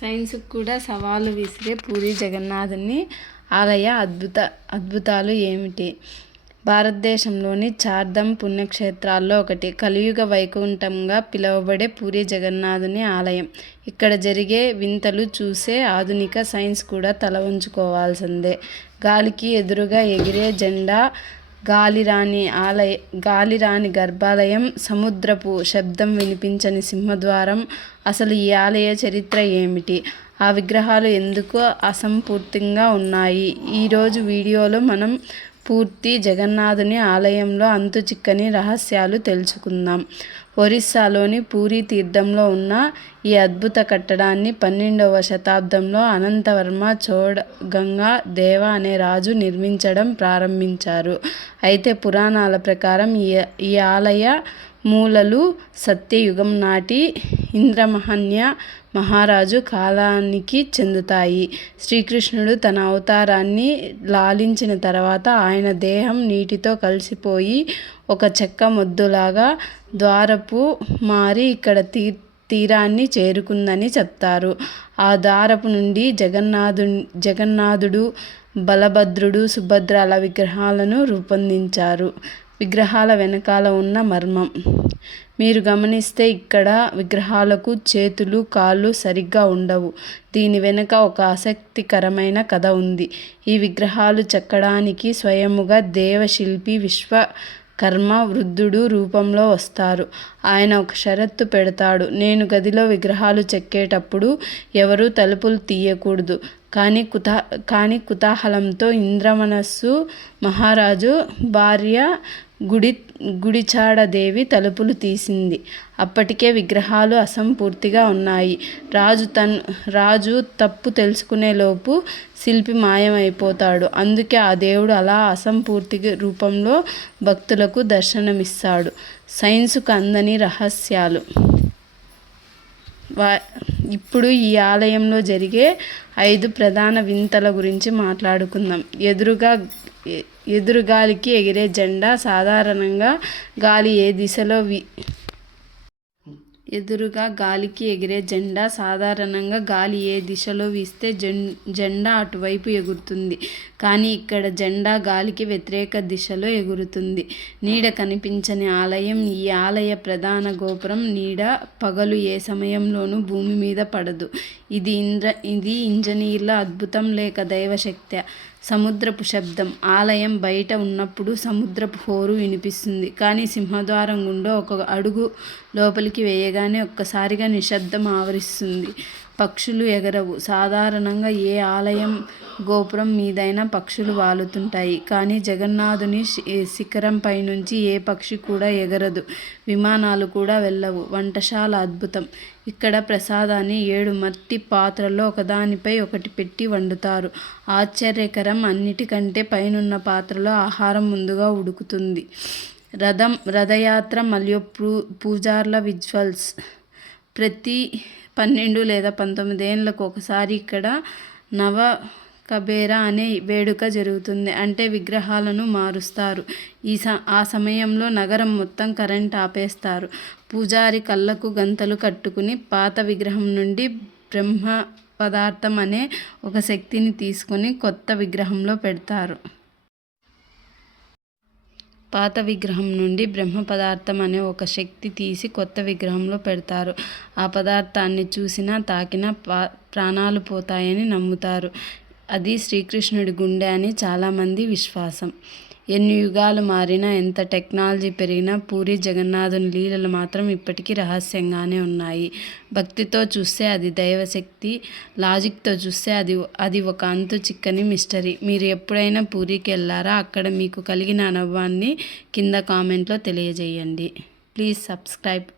సైన్స్కు కూడా సవాలు విసిరే పూరి జగన్నాథుని ఆలయ అద్భుత అద్భుతాలు ఏమిటి? భారతదేశంలోని చార్ధం పుణ్యక్షేత్రాల్లో ఒకటి కలియుగ వైకుంఠంగా పిలువబడే పూరి జగన్నాథుని ఆలయం. ఇక్కడ జరిగే వింతలు చూసే ఆధునిక సైన్స్ కూడా తల ఉంచుకోవాల్సిందే గాలికి ఎదురుగా ఎగిరే జెండా గాలిరాని ఆలయ గాలిరాని గర్భాలయం సముద్రపు శబ్దం వినిపించని సింహద్వారం అసలు ఈ ఆలయ చరిత్ర ఏమిటి? ఆ విగ్రహాలు ఎందుకు అసంపూర్తిగా ఉన్నాయి? ఈరోజు వీడియోలో మనం పూర్తి జగన్నాథుని ఆలయంలో అంతు చిక్కని రహస్యాలు తెలుసుకుందాం. ఒరిస్సాలోని పూరి తీర్థంలో ఉన్న ఈ అద్భుత కట్టడాన్ని పన్నెండవ శతాబ్దంలో అనంతవర్మ చోడగంగా దేవ అనే రాజు నిర్మించడం ప్రారంభించారు. అయితే పురాణాల ప్రకారం ఈ ఈ ఆలయ మూలలు సత్యయుగం నాటి ఇంద్రమహన్య మహారాజు కాలానికి చెందుతాయి. శ్రీకృష్ణుడు తన అవతారాన్ని లాలించిన తర్వాత ఆయన దేహం నీటితో కలిసిపోయి ఒక చెక్క మొద్దులాగా ద్వారపు మారి ఇక్కడ తీ తీరాన్ని చేరుకుందని చెప్తారు. ఆ ద్వారపు నుండి జగన్నాథు జగన్నాథుడు బలభద్రుడు సుభద్రాల విగ్రహాలను రూపొందించారు. విగ్రహాల వెనకాల ఉన్న మర్మం. మీరు గమనిస్తే ఇక్కడ విగ్రహాలకు చేతులు కాళ్ళు సరిగ్గా ఉండవు. దీని వెనుక ఒక ఆసక్తికరమైన కథ ఉంది. ఈ విగ్రహాలు చెక్కడానికి స్వయముగా దేవశిల్పి కర్మ వృద్ధుడు రూపంలో వస్తారు. ఆయన ఒక షరత్తు పెడతాడు. నేను గదిలో విగ్రహాలు చెక్కేటప్పుడు ఎవరూ తలుపులు తీయకూడదు. కానీ కుతా కానీ కుతూహలంతో ఇంద్రమనస్సు మహారాజు భార్య గుడి గుడిచాడదేవి తలుపులు తీసింది. అప్పటికే విగ్రహాలు అసంపూర్తిగా ఉన్నాయి. రాజు తన్ రాజు తప్పు తెలుసుకునేలోపు శిల్పి మాయమైపోతాడు. అందుకే ఆ దేవుడు అలా అసంపూర్తి రూపంలో భక్తులకు దర్శనమిస్తాడు. సైన్సుకు అందని రహస్యాలు. వా ఇప్పుడు ఈ ఆలయంలో జరిగే ఐదు ప్రధాన వింతల గురించి మాట్లాడుకుందాం. ఎదురుగా ఎదురుగాలికి ఎగిరే జెండా సాధారణంగా గాలి ఏ దిశలో వి ఎదురుగా గాలికి ఎగిరే జెండా సాధారణంగా గాలి ఏ దిశలో వీస్తే జెం జెండా అటువైపు ఎగురుతుంది. కానీ ఇక్కడ జెండా గాలికి వ్యతిరేక దిశలో ఎగురుతుంది. నీడ కనిపించని ఆలయం ఈ ఆలయ ప్రధాన గోపురం. నీడ పగలు ఏ సమయంలోనూ భూమి మీద పడదు. ఇది ఇంద్ర ఇది ఇంజనీర్ల అద్భుతం లేక దైవశక్తి. సముద్రపు శబ్దం. ఆలయం బయట ఉన్నప్పుడు సముద్రపు హోరు వినిపిస్తుంది. కానీ సింహద్వారం గుండా ఒక అడుగు లోపలికి రాగానే ఒక్కసారిగా నిశ్శబ్దం ఆవరిస్తుంది. పక్షులు ఎగరవు. సాధారణంగా ఏ ఆలయం గోపురం మీదైనా పక్షులు వాలుతుంటాయి. కానీ జగన్నాథుని శిఖరం పైనుంచి ఏ పక్షి కూడా ఎగరదు. విమానాలు కూడా వెళ్ళవు. వంటశాల అద్భుతం. ఇక్కడ ప్రసాదాన్ని ఏడు మట్టి పాత్రల్లో ఒకదానిపై ఒకటి పెట్టి వండుతారు. ఆశ్చర్యకరం అన్నిటికంటే పైనున్న పాత్రలో ఆహారం ముందుగా ఉడుకుతుంది. రథం రథయాత్ర మరియు పూ పూజార్ల విజువల్స్. ప్రతి పన్నెండు లేదా పంతొమ్మిది ఏళ్ళకు ఒకసారి ఇక్కడ నవ కబేరా అనే వేడుక జరుగుతుంది. అంటే విగ్రహాలను మారుస్తారు. ఈ స ఆ సమయంలో నగరం మొత్తం కరెంట్ ఆపేస్తారు. పూజారి కళ్ళకు గంతలు కట్టుకుని పాత విగ్రహం నుండి బ్రహ్మ పదార్థం అనే ఒక శక్తిని తీసుకొని కొత్త విగ్రహంలో పెడతారు. పాత విగ్రహం నుండి బ్రహ్మ పదార్థం అనే ఒక శక్తి తీసి కొత్త విగ్రహంలో పెడతారు. ఆ పదార్థాన్ని చూసినా తాకినా ప్రాణాలు పోతాయని నమ్ముతారు. అది శ్రీకృష్ణుడి గుండె అని చాలామంది విశ్వాసం. ఎన్ని యుగాలు మారినా ఎంత టెక్నాలజీ పెరిగినా పూరి జగన్నాథుని లీలలు మాత్రం ఇప్పటికీ రహస్యంగానే ఉన్నాయి. భక్తితో చూస్తే అది దైవశక్తి లాజిక్తో చూస్తే అది అది ఒక అంతు చిక్కని మిస్టరీ. మీరు ఎప్పుడైనా పూరికి వెళ్ళారా అక్కడ మీకు కలిగిన అనుభవాన్ని కింద కామెంట్లో తెలియజేయండి. Please subscribe.